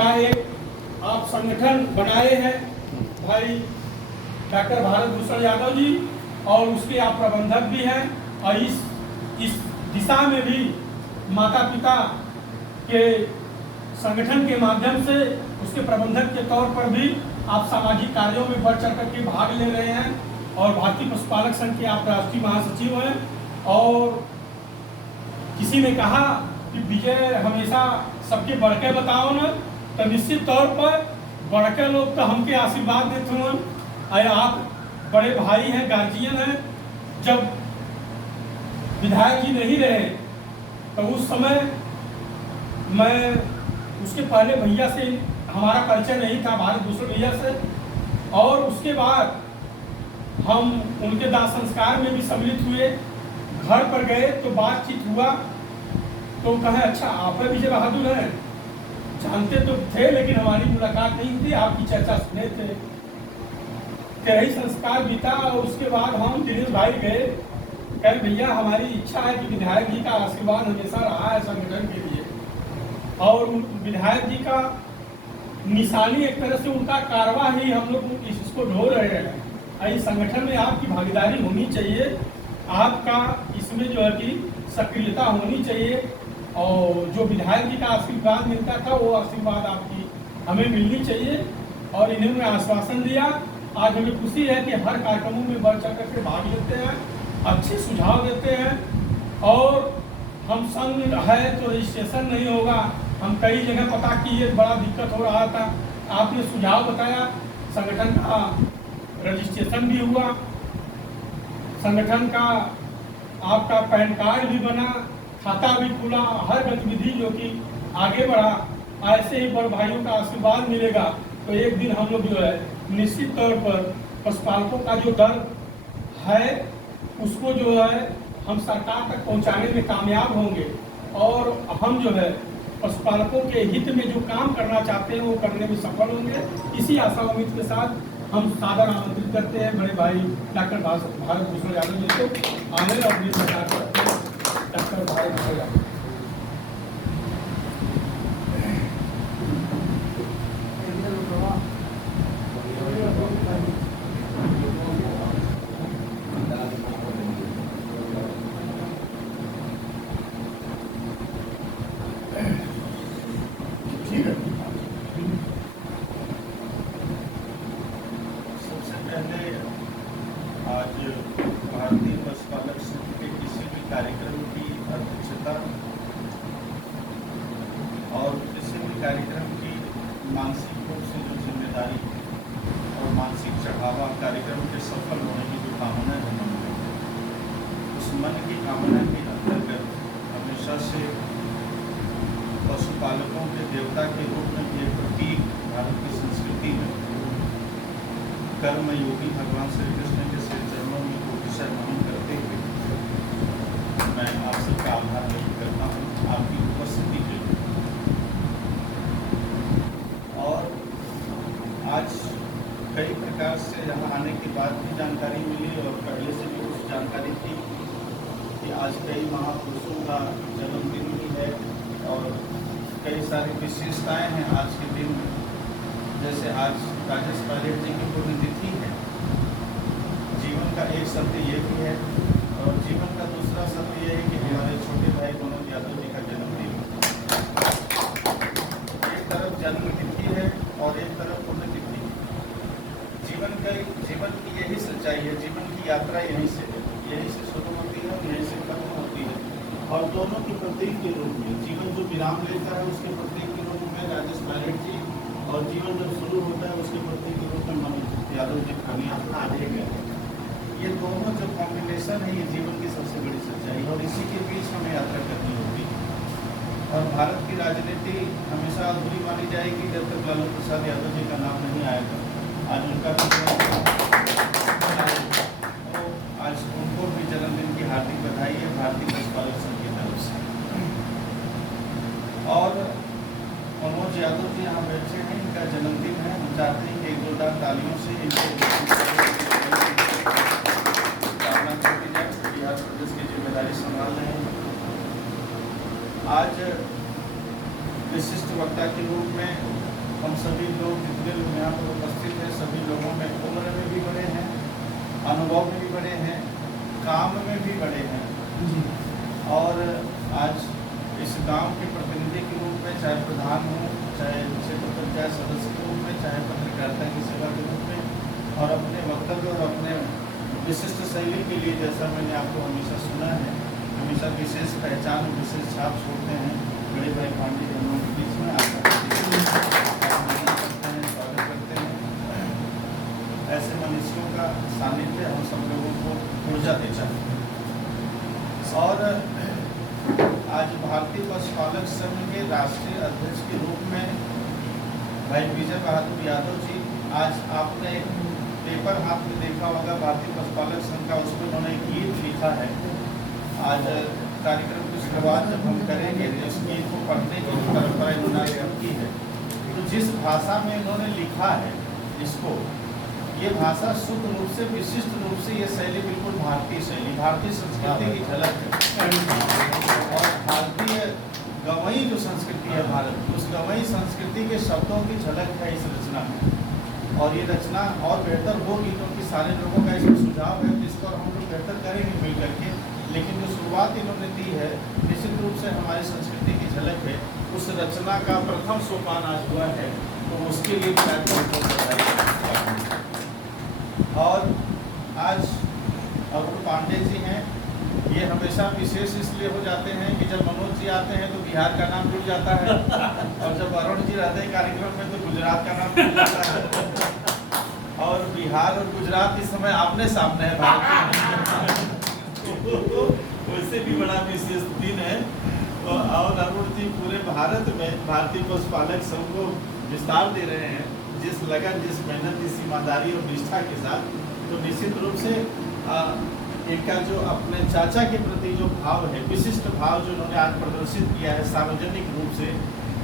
का एक आप संगठन बनाए हैं भाई डॉक्टर भारत भूषण यादव जी, और उसके आप प्रबंधक भी हैं। और इस दिशा में भी माता पिता के संगठन के माध्यम से उसके प्रबंधक के तौर पर भी आप सामाजिक कार्यों में बढ़ चढ़ करके भाग ले रहे हैं। और भारतीय पशुपालक संघ के आप राष्ट्रीय महासचिव हैं। और किसी ने कहा कि विजय हमेशा सबके बढ़के बताओ ना, तो निश्चित तौर पर बढ़के लोग तो हमके आशीर्वाद देते हैं। अरे आप बड़े भाई हैं, गार्जियन हैं। जब विधायक जी नहीं रहे तो उस समय मैं उसके पहले भैया से हमारा परिचय नहीं था, भारत भूषण भैया से। और उसके बाद हम उनके दाह संस्कार में भी सम्मिलित हुए। घर पर गए तो बातचीत हुआ तो कहे अच्छा आप विजय बहादुर हैं, जानते तो थे लेकिन हमारी मुलाकात नहीं थी, आपकी चर्चा सुने थे। कई संस्कार बीता और उसके बाद हम दिनेश भाई गए, कहे भैया हमारी इच्छा है कि विधायक जी का आशीर्वाद हमेशा रहा है संगठन के लिए। और विधायक जी का निशानी एक तरह से उनका कारवा ही हम लोग इसको ढो रहे हैं। इस संगठन में आपकी भागीदारी होनी चाहिए, आपका इसमें जो है कि सक्रियता होनी चाहिए। और जो विधायक जी का आशीर्वाद मिलता था वो आशीर्वाद आपकी हमें मिलनी चाहिए। और इन्होंने आश्वासन दिया। आज हमें खुशी है कि हर कार्यक्रमों में बढ़ चढ़ करके भाग लेते हैं, अच्छे सुझाव देते हैं। और हम संघ है तो रजिस्ट्रेशन नहीं होगा, हम कई जगह पता किए, बड़ा दिक्कत हो रहा था। आपने सुझाव बताया, संगठन का रजिस्ट्रेशन भी हुआ, संगठन का आपका पैन कार्ड भी बना, खाता भी खुला, हर गतिविधि जो कि आगे बढ़ा। ऐसे ही बड़ भाइयों का आशीर्वाद मिलेगा तो एक दिन हम लोग जो है निश्चित तौर पर पशुपालकों का जो दर है उसको जो है हम सरकार तक पहुंचाने में कामयाब होंगे। और हम जो है पशुपालकों के हित में जो काम करना चाहते हैं वो करने में सफल होंगे। इसी आशा उम्मीद के साथ हम सादर आमंत्रित करते हैं बड़े भाई डॉक्टर भारत भूषण यादव जी को आने और अपनी सरकार करते हैं। डॉक्टर भारत भूषण यादव। आज भारतीय पशुपालक संघ के किसी भी कार्यक्रम की अध्यक्षता और किसी भी कार्यक्रम की मानसिक रूप से जो जिम्मेदारी और मानसिक चढ़ावा कार्यक्रम के सफल होने की जो कामना है, उस मन की कामना के अंतर्गत हमेशा से पशुपालकों के देवता के रूप में ये प्रतीक भारत की संस्कृति में कर्म योगी भगवान श्री कृष्ण के श्री चरणों में कोटिशय नमन करते हुए मैं आप सबका आभार व्यक्त करता हूँ आपकी उपस्थिति के लिए। और आज कई प्रकार से यहाँ आने के बाद भी जानकारी मिली और पहले से भी कुछ जानकारी थी कि आज कई महापुरुषों का जन्मदिन भी है और कई सारी विशेषताएं हैं आज के दिन में। जैसे आज राजेश पायलट जी की पुण्यतिथि है। जीवन का एक सत्य ये भी है और जीवन का दूसरा सत्य ये है कि हमारे छोटे भाई मनोज यादव जी का जन्मदिन, एक तरफ जन्मतिथि है और एक तरफ पुण्यतिथि। जीवन की यही सच्चाई है, जीवन की यात्रा यहीं से शुरू होती है, यहीं से खत्म होती है। और दोनों के प्रतीक के रूप में जीवन जो विराम लेता है उसके प्रतीक के रूप में राजेश पायलट जी, और जीवन जब शुरू होता है उसके प्रतीक के रूप में मनोज यादव जी कन्या आगे गए। ये दोनों जो कॉम्बिनेशन है ये जीवन की सबसे बड़ी सच्चाई है और इसी के बीच हमें यात्रा करनी होगी। और भारत की राजनीति हमेशा अधूरी मानी जाएगी जब तक लालू प्रसाद यादव जी का नाम नहीं आएगा। आज उनका तो आज उनको भी जन्मदिन की हार्दिक बधाई है भारतीय पशुपालक संघ की तरफ से। और मनोज यादव जी यहाँ बैठे हैं, इनका जन्मदिन है। हम चाहते हैं कि एक जोरदार तालियों से इनके कामना की जाए। बिहार प्रदेश की जिम्मेदारी संभाल रहे हैं। आज विशिष्ट वक्ता के रूप में सभी लोग जितने लोग यहाँ पर उपस्थित हैं सभी लोगों में उम्र में भी बड़े हैं, अनुभव में भी बड़े हैं, काम में भी बड़े हैं। और आज इस गांव के प्रतिनिधि के रूप में, चाहे प्रधान हो, चाहे क्षेत्र पंचायत सदस्य के रूप में, चाहे पत्रकारिता की सेवा के रूप में, और अपने वक्तव्य और अपने विशिष्ट शैली के लिए, जैसा मैंने आपको हमेशा सुना है, हमेशा विशेष पहचान और विशेष छाप छोड़ते हैं। बड़े भाई पांडे जी हम लोगों के बीच में स्वागत करते हैं। ऐसे मनुष्यों का सानिध्य हम सब लोगों को ऊर्जा देता है। और आज भारतीय पशुपालक संघ के राष्ट्रीय अध्यक्ष के रूप में भाई विजय बहादुर यादव जी, आज आपने एक पेपर हाथ में देखा होगा भारतीय पशुपालक संघ का, उसमें उन्होंने एक गीत लिखा है। आज कार्यक्रम की शुरुआत जब हम करेंगे तो इस गीत को पढ़ने की परंपरा इन्होंने की है। तो जिस भाषा में इन्होंने लिखा है इसको, ये भाषा शुद्ध रूप से, विशिष्ट रूप से, ये शैली बिल्कुल भारतीय शैली, भारतीय संस्कृति की झलक है। और भारतीय गवई जो संस्कृति है भारत की, उस गवई संस्कृति के शब्दों की झलक है इस रचना में। और ये रचना और बेहतर होगी क्योंकि सारे लोगों का इसमें सुझाव है, जिसको हम लोग बेहतर करेंगे मिल करके। लेकिन जो शुरुआत इन्होंने दी है निश्चित रूप से हमारी संस्कृति की झलक है। उस रचना का प्रथम सोपान आज हुआ है, तो उसके लिए और आज अरुण पांडे जी हैं, ये हमेशा विशेष इसलिए हो जाते हैं कि जब मनोज जी आते हैं तो बिहार का नाम जुड़ जाता है, और जब अरुण जी रहते हैं कार्यक्रम में तो गुजरात का नाम जुड़ जाता है। और बिहार और गुजरात इस समय आमने सामने है भारत तो वैसे भी बड़ा विशेष दिन है। और अरुण जी पूरे भारत में भारतीय पशुपालक संघ को विस्तार दे रहे हैं, जिस लगन, जिस मेहनत, जिस ईमानदारी और निष्ठा के साथ। तो निश्चित रूप से इनका जो अपने चाचा के प्रति जो भाव है, विशिष्ट भाव जो उन्होंने आज प्रदर्शित किया है सार्वजनिक रूप से,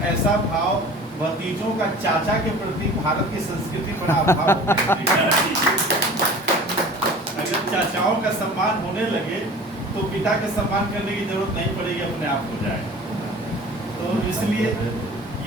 ऐसा भाव भतीजों का चाचा के प्रति भारत की संस्कृति बड़ा भाव अगर चाचाओं का सम्मान होने लगे तो पिता का सम्मान करने की जरूरत नहीं पड़ेगी, अपने आप हो जाए। तो इसलिए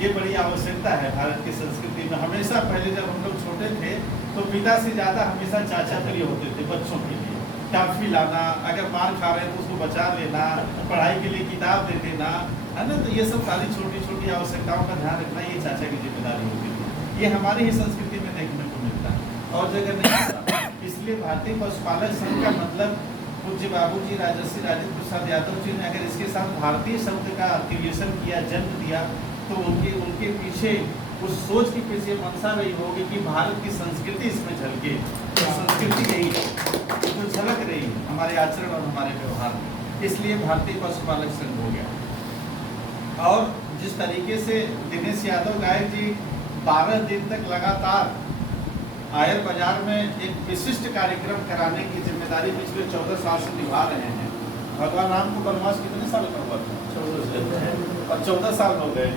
ये बड़ी आवश्यकता है भारत की संस्कृति में। हमेशा पहले जब हम लोग छोटे थे तो पिता से ज़्यादा हमेशा चाचा प्रिय होते थे बच्चों के लिए। टॉफी लाना, अगर मार खा रहे हैं तो उसको बचा लेना, पढ़ाई के लिए किताब दे देना, है ना। तो ये सब सारी छोटी छोटी आवश्यकताओं का ध्यान रखना ये चाचा की जिम्मेदारी होती थी। ये हमारी ही संस्कृति में देखने को मिलता है और जगह नहीं मिलता। इसलिए भारतीय पशुपालक संघ का मतलब पूज्य बाबूजी राजर्षि राजेंद्र प्रसाद यादव जी ने अगर इसके साथ भारतीय शब्द का क्रिएशन किया, जन्म दिया, तो उनके पीछे उस सोच के पीछे मंशा रही होगी कि भारत की संस्कृति इसमें झलके। तो संस्कृति यही है जो झलक रही है हमारे आचरण और हमारे व्यवहार में। इसलिए भारतीय पशुपालक संघ हो गया। और जिस तरीके से दिनेश यादव गायक जी 12 दिन तक लगातार आयर बाजार में एक विशिष्ट कार्यक्रम कराने की जिम्मेदारी पिछले 14 साल से निभा रहे हैं। भगवान राम को वनवास कितने साल का हुआ था? 14 साल हो गए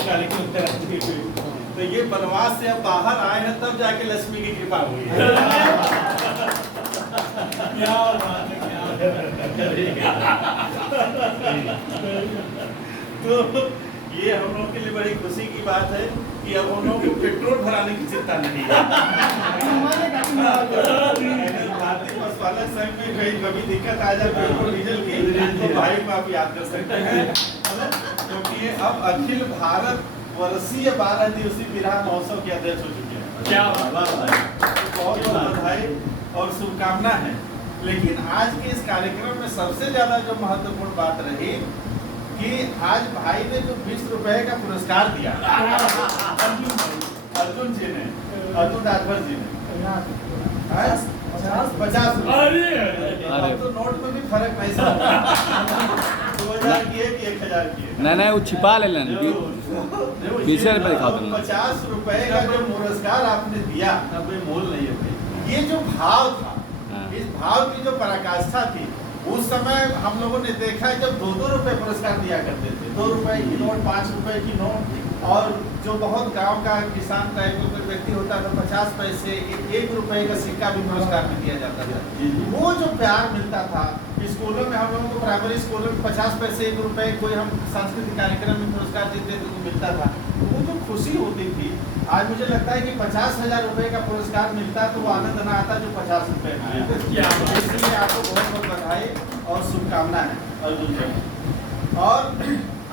कार्यक्रम कराने के। तो ये वनवास से अब बाहर आए हैं, तब जाके लक्ष्मी की कृपा हुई है। क्या बात है, तो ये हम लोग के लिए बड़ी खुशी की बात है कि अब हम लोग को पेट्रोल भराने की चिंता नहीं है। भारतीय पशुपालक संघ में कभी दिक्कत आ जाए पेट्रोल डीजल की तो भाई को आप याद कर सकते हैं, क्योंकि अब अखिल भारत वर्षीय 12 दिवसीय विराह महोत्सव के अध्यक्ष हो चुके हैं। क्या बहुत बहुत बधाई और शुभकामना है। लेकिन आज के इस कार्यक्रम में सबसे ज्यादा जो महत्वपूर्ण बात रही कि आज भाई ने जो 20 रुपए का पुरस्कार दिया अर्जुन जी ने, अर्जुन राजभर जी ने 50 रुपए। अब तो नोट में भी फर्क नहीं समझ 2000 किए कि 1000 किए। नहीं वो छिपा ले लें 20 रुपए दिखा दो। 50 रुपए का जो पुरस्कार आपने दिया, अब मोल नहीं है भाई। ये जो भाव था, इस भाव की जो पराकाष्ठा थी, उस समय हम लोगों ने देखा है जब 2-2 रुपए पुरस्कार दिया करते थे, 2 रुपए की नोट, 5 रुपए की नोट। और जो बहुत गांव का किसान का एक व्यक्ति होता था 50 पैसे, 1 रुपए का सिक्का भी पुरस्कार में दिया जाता था। वो जो प्यार मिलता था स्कूलों में, हम लोगों को प्राइमरी स्कूलों में 50 पैसे, 1 रुपए कोई हम सांस्कृतिक कार्यक्रम में पुरस्कार देते थे तो मिलता था। वो जो खुशी होती थी, आज मुझे लगता है कि 50,000 रुपए का पुरस्कार मिलता है तो वो आनंद ना आता जो 50 रुपए में आया। इसलिए आपको बहुत बहुत बधाई और शुभकामनाएं अर्जुन जी। और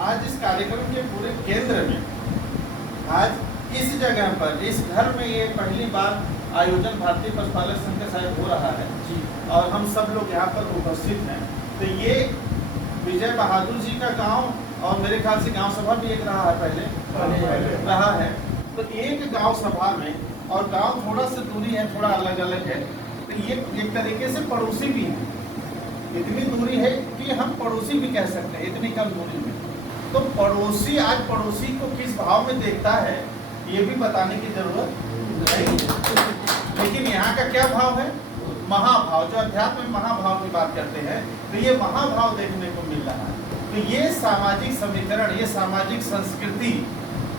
आज इस कार्यक्रम के पूरे केंद्र में, आज इस जगह पर, इस घर में ये पहली बार आयोजन भारतीय पशुपालक संघ के साथ हो रहा है और हम सब लोग यहाँ पर उपस्थित हैं। तो ये विजय बहादुर जी का गांव और मेरे ख्याल से गांव सभा भी एक रहा है, पहले रहा है। तो एक गांव सभा में और गांव थोड़ा सा दूरी है, थोड़ा अलग अलग है, तो ये एक तरीके से पड़ोसी भी है। इतनी दूरी है कि हम पड़ोसी भी कह सकते हैं, इतनी कम दूरी में। तो पड़ोसी आज पड़ोसी को किस भाव में देखता है ये भी बताने की जरूरत नहीं। लेकिन यहाँ का क्या भाव है? महाभाव। जो अध्यात्म में महाभाव की बात करते हैं, तो ये महाभाव देखने को मिल रहा है। तो ये सामाजिक समीकरण, ये सामाजिक संस्कृति,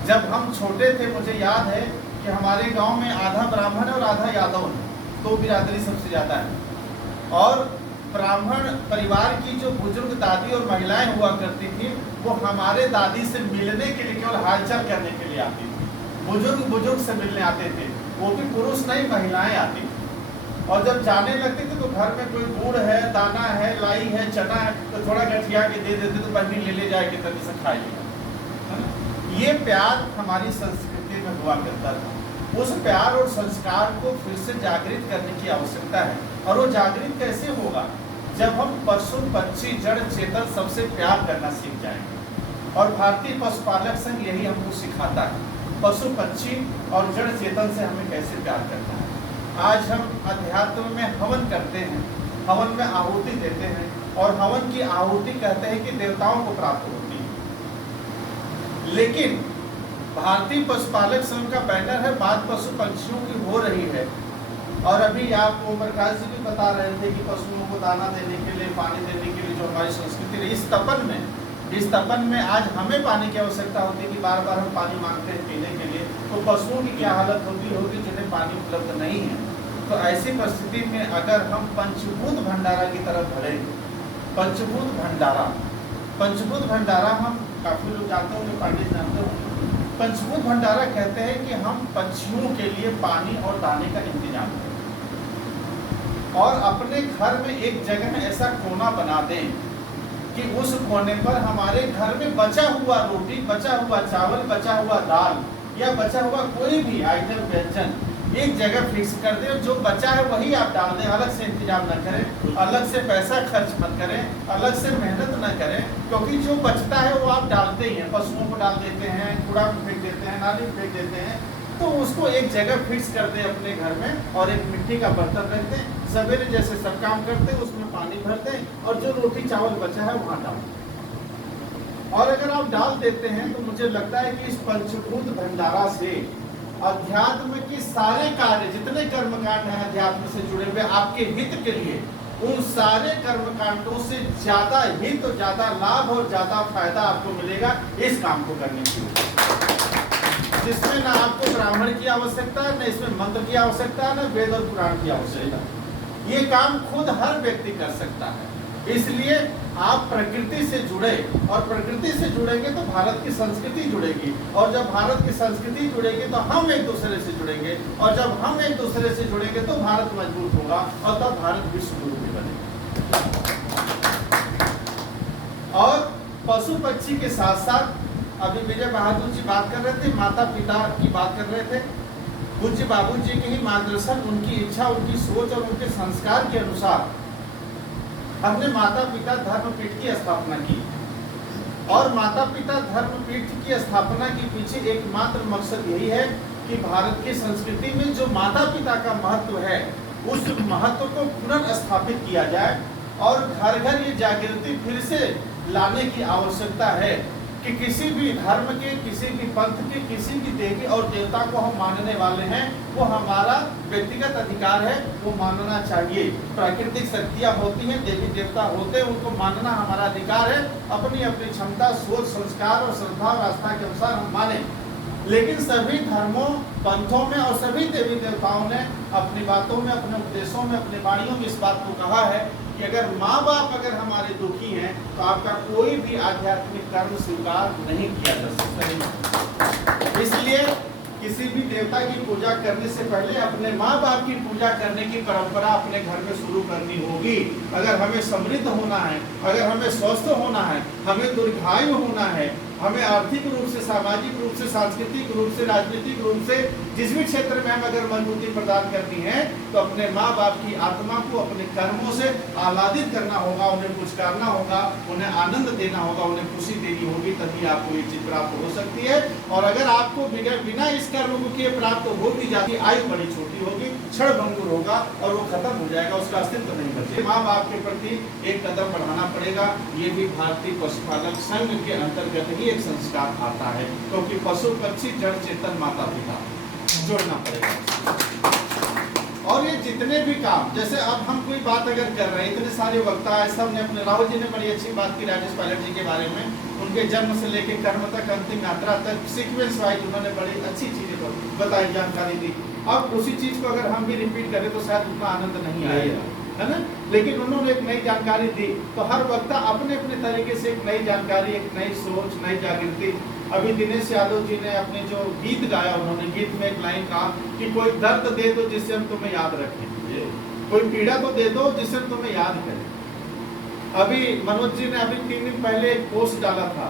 जब हम छोटे थे मुझे याद है कि हमारे गांव में आधा ब्राह्मण और आधा यादव है, तो बिरादरी सबसे ज़्यादा है। और ब्राह्मण परिवार की जो बुजुर्ग दादी और महिलाएं हुआ करती थी, वो हमारे दादी से मिलने के लिए, केवल हालचाल करने के लिए आती थी। बुजुर्ग से मिलने आते थे, वो भी पुरुष नहीं, महिलाएं आती थी। और जब जाने लगते थे तो घर में कोई गुड़ है, दाना है, लाई है, चना है, तो थोड़ा गठिया के दे देते तो बहनी ले जाए के तभी से खाइए। ये प्यार हमारी संस्कृति में हुआ करता था। उस प्यार और संस्कार को फिर से जागृत करने की आवश्यकता है। और वो जागृत कैसे होगा? जब हम पशु पक्षी जड़ चेतन सबसे प्यार करना सीख जाएंगे। और भारतीय पशुपालक संघ यही हमको सिखाता है, पशु पक्षी और जड़ चेतन से हमें कैसे प्यार करना है। आज हम अध्यात्म में हवन करते हैं, हवन में आहुति देते हैं, और हवन की आहुति कहते हैं कि देवताओं को प्राप्त होती है। लेकिन भारतीय पशुपालक संघ का बैनर है बात पशु पक्षियों की हो रही है। और अभी आप ओम प्रकाश जी भी बता रहे थे कि पशुओं को दाना देने के लिए, पानी देने के लिए जो हमारी संस्कृति है, इस तपन में आज हमें पानी की आवश्यकता होती है कि बार बार हम पानी मांगते हैं पीने के लिए, तो पशुओं की क्या हालत होती होगी जिन्हें पानी उपलब्ध नहीं है। तो ऐसी परिस्थिति में अगर हम पंचभूत भंडारा की तरफ बढ़े, पंचभूत भंडारा हम काफी लोग जानते होंगे, पंडित जानते होंगे। पंचभूत भंडारा कहते हैं कि हम पक्षियों के लिए पानी और दाने का इंतजाम करें और अपने घर में एक जगह ऐसा कोना बना दें कि उस कोने पर हमारे घर में बचा हुआ रोटी, बचा हुआ चावल, बचा हुआ दाल या बचा हुआ कोई भी आइटम व्यंजन एक जगह फिक्स कर दें, और जो बचा है वही आप डाल दें। अलग से इंतजाम न करें, अलग से पैसा खर्च मत करें, अलग से मेहनत न करें, क्योंकि जो बचता है वो आप डालते ही हैं। पशुओं को डाल देते हैं, कूड़ा में फेंक देते हैं, नाली में फेंक देते हैं। तो उसको एक जगह फिक्स कर दें अपने घर में, और एक मिट्टी का बर्तन रख दें। सवेरे जैसे सब काम करते हैं उसमें पानी भर दें और जो रोटी चावल बचा है वहाँ डाल दें। और अगर आप डाल देते हैं तो मुझे लगता है कि इस पंचभूत भंडारा से अध्यात्म के सारे कार्य, जितने कर्मकांड हैं अध्यात्म से जुड़े हुए आपके हित के लिए, उन सारे कर्मकांडों से ज्यादा हित और ज्यादा लाभ और ज्यादा फायदा आपको मिलेगा इस काम को करने की, जिसमें ना आपको ब्राह्मण की आवश्यकता है, न इसमें मंत्र की आवश्यकता है, न वेद और पुराण की आवश्यकता है। ये काम खुद हर व्यक्ति कर सकता है। इसलिए आप प्रकृति से जुड़े, और प्रकृति से जुड़ेंगे तो भारत की संस्कृति जुड़ेगी, और जब भारत की संस्कृति जुड़ेगी तो हम एक दूसरे से जुड़ेंगे, और जब हम एक दूसरे से जुड़ेंगे तो भारत मजबूत होगा, और तब भारत विश्व गुरु भी बनेगा। और पशु पक्षी के साथ साथ अभी विजय बहादुर जी बात कर रहे थे, माता पिता की बात कर रहे थे। पूज्य बाबू जी के ही मार्गदर्शन, उनकी इच्छा, उनकी सोच और उनके संस्कार के अनुसार हमने माता पिता धर्मपीठ की स्थापना की। और माता पिता धर्मपीठ की स्थापना के पीछे एकमात्र मकसद यही है कि भारत की संस्कृति में जो माता पिता का महत्व है, उस महत्व को पुनर्स्थापित किया जाए, और घर घर ये जागृति फिर से लाने की आवश्यकता है कि किसी भी धर्म के, किसी भी पंथ के, किसी भी देवी और देवता को हम मानने वाले हैं, वो हमारा व्यक्तिगत अधिकार है, वो मानना चाहिए। प्राकृतिक शक्तियाँ होती हैं, देवी देवता होते हैं, उनको मानना हमारा अधिकार है। अपनी अपनी क्षमता, सोच, संस्कार और श्रद्धा और आस्था के अनुसार हम माने। लेकिन सभी धर्मों, पंथों में और सभी देवी देवताओं ने अपनी बातों में, अपने उपदेशों में, अपनी वाणियों में इस बात को कहा है कि अगर माँ बाप अगर हमारे दुखी हैं तो आपका कोई भी आध्यात्मिक कर्म स्वीकार नहीं किया जा सकता। इसलिए किसी भी देवता की पूजा करने से पहले अपने माँ बाप की पूजा करने की परंपरा अपने घर में शुरू करनी होगी। अगर हमें समृद्ध होना है, अगर हमें स्वस्थ होना है, हमें दीर्घायु होना है, हमें आर्थिक रूप से, सामाजिक रूप से, सांस्कृतिक रूप से, राजनीतिक रूप से जिस भी क्षेत्र में हम अगर मजबूती प्रदान करनी है तो अपने माँ बाप की आत्मा को अपने कर्मों से आह्लादित करना होगा, उन्हें पुचकारना होगा, उन्हें आनंद देना होगा, उन्हें खुशी देनी होगी, तभी आपको ये चीज प्राप्त हो सकती है। और अगर आपको बिना इस कर्म को किए प्राप्त हो भी जाती, आयु बड़ी छोटी होगी, क्षण भंगुर होगा और वो खत्म हो जाएगा, उसका अस्तित्व नहीं बचेगा। माँ बाप के प्रति एक कदम बढ़ाना पड़ेगा। ये भी भारतीय पशुपालक संघ के अंतर्गत ही एक संस्कार आता है, क्योंकि पशु पक्षी जड़ चेतन माता पिता जोड़ना पड़ेगा। और ये जितने भी काम, जैसे अब हम कोई बात अगर कर रहे हैं, इतने सारे वक्ता है, सब ने अपने, राहुल जी ने बड़ी अच्छी बात की राजेश पायलट जी के बारे में, उनके जन्म से लेकर कर्म तक, अंतिम यात्रा तक सीक्वेंस वाइज उन्होंने बड़ी अच्छी चीजें बताई, जानकारी दी। अब उसी चीज को अगर हम भी रिपीट करें तो शायद उतना आनंद नहीं आएगा, है ना। लेकिन उन्होंने एक नई जानकारी दी, तो हर वक्ता अपने अपने तरीके से एक नई जानकारी, एक नई सोच, नई जागृति। अभी दिनेश यादव जी ने अपने जो गीत गाया, उन्होंने गीत में एक लाइन कहा कि कोई दर्द दे दो जिससे हम तुम्हें याद रखें, कोई पीड़ा तो दे दो जिससे हम तुम्हें याद करें। अभी मनोज जी ने अभी 3 दिन पहले एक पोस्ट डाला था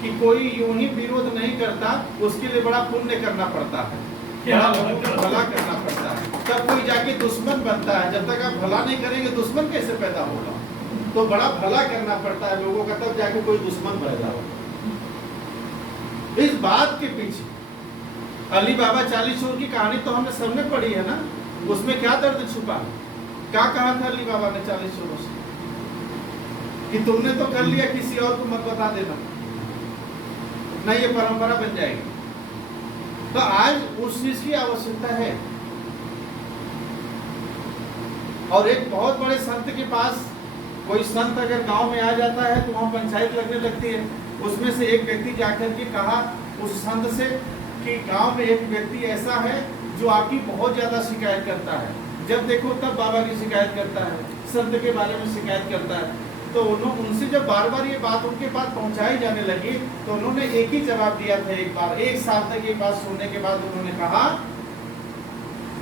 कि कोई यूं ही विरोध नहीं करता, उसके लिए बड़ा पुण्य करना पड़ता है, भला करना पड़ता है, तब कोई जाके दुश्मन बनता है। जब तक आप भला नहीं करेंगे दुश्मन कैसे पैदा होगा? तो बड़ा भला करना पड़ता है लोगों का, तब जाके कोई दुश्मन पैदा होगा। इस बात के पीछे अली बाबा 40 चोर की कहानी तो हमने सबने पढ़ी है ना, उसमें क्या दर्द छुपा है? क्या कहा था अली बाबा ने 40 चोरों से कि तुमने तो कर लिया, किसी और को मत बता देना, नहीं ये परंपरा बन जाएगी। तो आज उस चीज की आवश्यकता है। और एक बहुत बड़े संत के पास कोई संत अगर गांव में आ जाता है तो वहां पंचायत लगने लगती है। उसमें से एक व्यक्ति जाकर के कहा उस संत से कि गांव में एक व्यक्ति ऐसा है जो आपकी बहुत ज्यादा शिकायत करता है, जब देखो तब बाबा की शिकायत करता है, संत के बारे में शिकायत करता है। तो उनसे जब बार बार ये बात उनके पास पहुंचाई जाने लगी तो उन्होंने एक ही जवाब दिया था। एक बार 1 साल तक ये बात सुनने के बाद उन्होंने कहा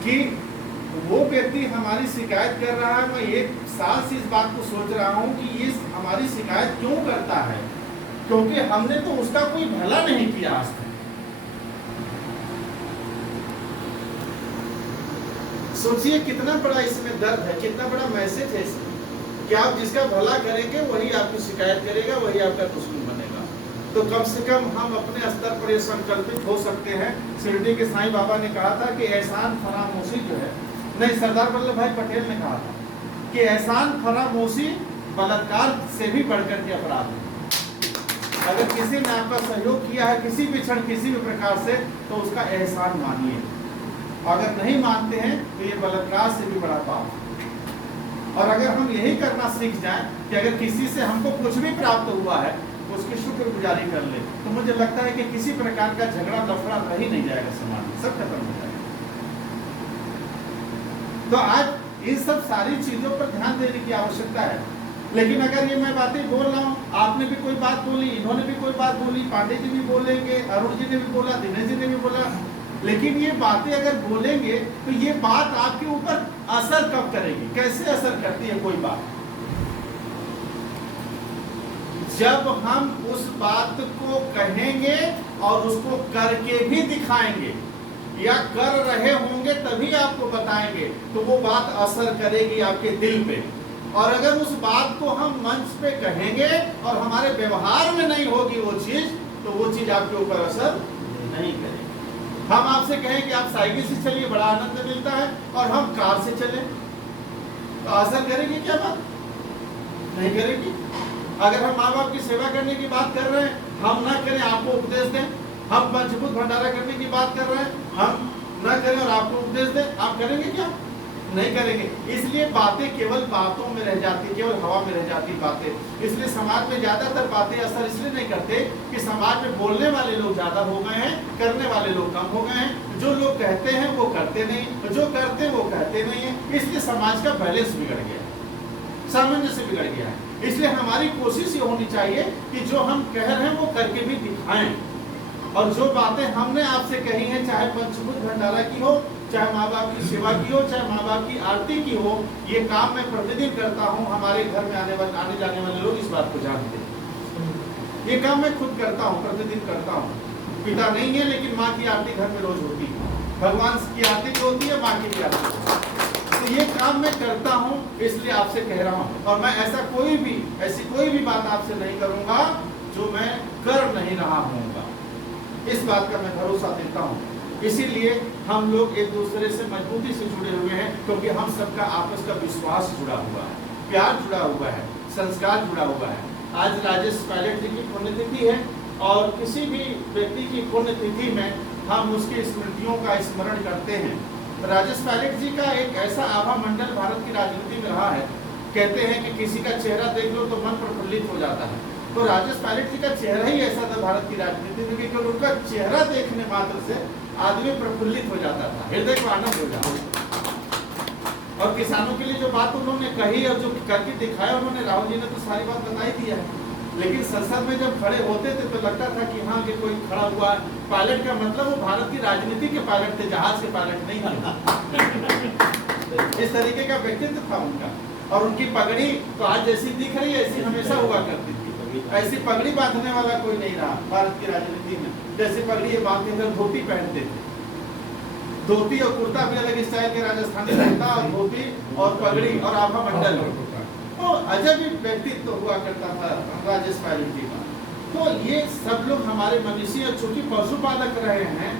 कि वो व्यक्ति हमारी शिकायत कर रहा है, मैं 1 साल से इस बात को सोच रहा हूँ कि ये हमारी शिकायत क्यों करता है, क्योंकि हमने तो उसका कोई भला नहीं किया आज तक। सोचिए कितना बड़ा इसमें दर्द है, कितना बड़ा मैसेज है इसमें कि आप जिसका भला करेंगे वही आपकी शिकायत करेगा, वही आपका दुश्मन बनेगा। तो कम से कम हम अपने स्तर पर ये संकल्पित हो सकते हैं। शिरडी के साईं बाबा ने कहा था कि एहसान फरामोशी जो है, नहीं, सरदार वल्लभ भाई पटेल ने कहा था कि एहसान फरामोशी बलात्कार से भी बढ़कर के अपराध है। अगर किसी ने आपका सहयोग किया है किसी भी क्षण, किसी भी प्रकार से, तो उसका एहसान मानिए। अगर नहीं मानते हैं तो ये बलात्कार से भी बड़ा पाप। और अगर हम यही करना सीख जाएं कि अगर किसी से हमको कुछ भी प्राप्त हुआ है उसकी शुक्रगुजारी कर ले, तो मुझे लगता है कि किसी प्रकार का झगड़ा लफड़ा रह ही नहीं जाएगा समाज में, सब खत्म हो जाएगा। तो आज इन सब सारी चीजों पर ध्यान देने की आवश्यकता है। लेकिन अगर ये मैं बातें बोल रहा हूँ, आपने भी कोई बात बोली, इन्होंने भी कोई बात बोली, पांडे जी भी बोलेंगे, अरुण जी ने भी बोला, दिनेश जी ने भी बोला, लेकिन ये बातें अगर बोलेंगे तो ये बात आपके ऊपर असर कब करेगी? कैसे असर करती है कोई बात? जब हम उस बात को कहेंगे और उसको करके भी दिखाएंगे या कर रहे होंगे तभी आपको बताएंगे, तो वो बात असर करेगी आपके दिल पे। और अगर उस बात को हम मंच पे कहेंगे और हमारे व्यवहार में नहीं होगी वो चीज, तो वो चीज आपके ऊपर असर नहीं करेगी। हम आपसे कहें कि आप साइकिल से चलिए, बड़ा आनंद मिलता है, और हम कार से चलें, तो असर करेगी क्या बात? नहीं करेगी। अगर हम माँ बाप की सेवा करने की बात कर रहे हैं, हम ना करें, आपको उपदेश दें, हम पंचभूत भंडारा करने की बात कर रहे हैं, हम ना करें और आपको उपदेश दें, आप करेंगे क्या? नहीं करेंगे। इसलिए बातें केवल बातों में रह जाती, केवल हवा में रह जाती बातें। इसलिए समाज में ज्यादातर बातें असर इसलिए नहीं करते कि समाज में बोलने वाले लोग ज्यादा हो गए हैं, करने वाले लोग कम हो गए हैं। जो लोग कहते हैं वो करते नहीं, जो करते हैं वो कहते नहीं है, इसलिए समाज का बैलेंस बिगड़ गया। सामंजस्य बिगड़ गया है। इसलिए हमारी कोशिश ये होनी चाहिए कि जो हम कह रहे हैं वो करके भी दिखाएं, और जो बातें हमने आपसे कही हैं, चाहे पंचभूत भंडारा की हो, चाहे माँ बाप की सेवा की हो, चाहे माँ बाप की आरती की हो, ये काम मैं प्रतिदिन करता हूँ। हमारे घर में आने जाने वाले लोग इस बात को जानते हैं। ये काम मैं खुद करता हूँ, प्रतिदिन करता हूँ। पिता नहीं है लेकिन माँ की आरती घर में रोज होती है, भगवान की आरती भी होती है, माँ की भी आरती होती है। तो ये काम मैं करता हूँ, इसलिए आपसे कह रहा हूँ। और मैं ऐसी कोई भी बात आपसे नहीं करूंगा जो मैं कर नहीं रहा हूँगा। इस बात का मैं भरोसा देता हूँ। इसीलिए हम लोग एक दूसरे से मजबूती से जुड़े हुए हैं, क्योंकि हम सबका आपस का विश्वास जुड़ा हुआ है, प्यार जुड़ा हुआ है, संस्कार जुड़ा हुआ है। आज राजेश पायलट जी की पुण्यतिथि है, और किसी भी व्यक्ति की पुण्यतिथि में हम उसकी स्मृतियों का स्मरण करते हैं। राजेश पायलट जी का एक ऐसा आभा मंडल भारत की राजनीति में रहा है। कहते हैं कि किसी का चेहरा देख लो तो मन प्रफुल्लित हो जाता है। तो राजेश पायलट जी का चेहरा ही ऐसा था भारत की राजनीति में, क्योंकि उनका चेहरा देखने मात्र से आदमी प्रफुल्लित हो जाता था, हृदय को आनंद हो जाता था। और किसानों के लिए जो बात उन्होंने कही और जो करके दिखाया उन्होंने, राहुल जी ने तो सारी बात बता ही दिया है। लेकिन संसद में जब खड़े होते थे तो लगता था कि हाँ कि कोई खड़ा हुआ पायलट का मतलब वो भारत की राजनीति के पायलट थे, जहाज के पायलट नहीं थे। इस तरीके का व्यक्तित्व था उनका। और उनकी पगड़ी तो आज जैसी दिख रही है ऐसी हमेशा हुआ करती थी। ऐसी पगड़ी बांधने वाला कोई नहीं रहा भारत की राजनीति में। जैसे पगड़ी ये बांधते थे, धोती पहनते थे। धोती और कुर्ता भी अलग स्टाइल के राजस्थानी रहता, और धोती और पगड़ी और आभा मंडल, तो अजब ही व्यक्तित्व तो हुआ करता था राजेश पायलट जी का। तो ये सब लोग हमारे मनीषी, और चूंकि पशुपालक रहे हैं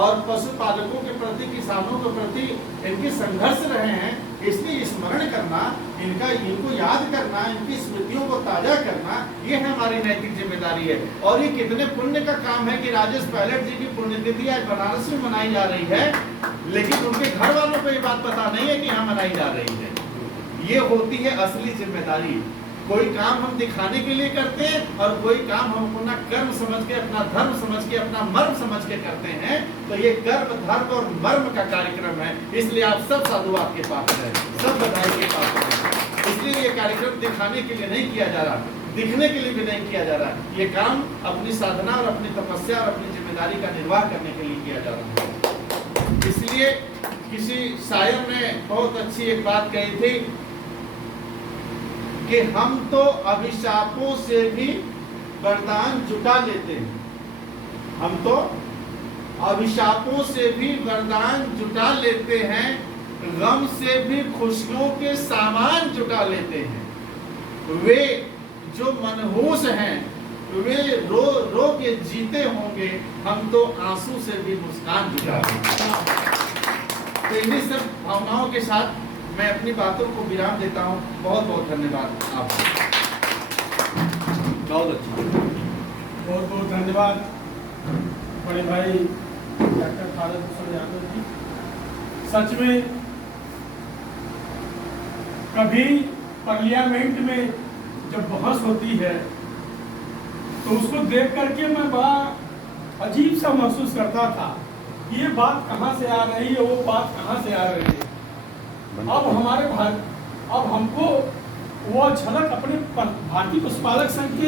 और पशुपालकों के प्रति, किसानों के प्रति इनके संघर्ष रहे हैं, इसलिए स्मरण करना, इनको याद करना, इनकी स्मृतियों को ताजा करना, ये हमारी नैतिक जिम्मेदारी है। और ये कितने पुण्य का काम है कि राजेश पायलट जी की पुण्यतिथि आज बनारस में मनाई जा रही है, लेकिन उनके घर वालों को ये बात पता नहीं है कि यहाँ मनाई जा रही है। ये होती है असली जिम्मेदारी। कोई काम हम दिखाने के लिए करते हैं, और कोई काम हम अपना कर्म समझ के, अपना धर्म समझ के, अपना मर्म समझ के करते हैं। तो ये कर्म, धर्म और मर्म का कार्यक्रम है। इसलिए आप सब साधुवाद के पात्र हैं, सब बधाई के पात्र हैं। इसलिए ये कार्यक्रम दिखाने के लिए नहीं किया जा रहा, दिखने के लिए भी नहीं किया जा रहा। ये काम अपनी साधना और अपनी तपस्या और अपनी जिम्मेदारी का निर्वाह करने के लिए किया जा रहा है। इसलिए किसी शायर ने बहुत अच्छी एक बात कही थी कि हम तो अभिशापों से भी वरदान जुटा लेते हैं। हम तो अभिशापों से भी वरदान जुटा लेते हैं, गम से भी खुशियों के सामान जुटा लेते हैं। वे जो मनहूस हैं वे रो रो के जीते होंगे, हम तो आंसू से भी मुस्कान जुटा लेते हैं। तो इन्हीं सब भावनाओं के साथ मैं अपनी बातों को विराम देता हूँ। बहुत बहुत धन्यवाद आपको। बहुत अच्छा, बहुत बहुत धन्यवाद बड़े भाई डॉक्टर भारत भूषण यादव जी। सच में कभी पार्लियामेंट में जब बहस होती है तो उसको देख करके मैं बड़ा अजीब सा महसूस करता था। ये बात कहाँ से आ रही है, वो बात कहाँ से आ रही है। अब हमको वो झलक अपने भारतीय पशुपालक संघ के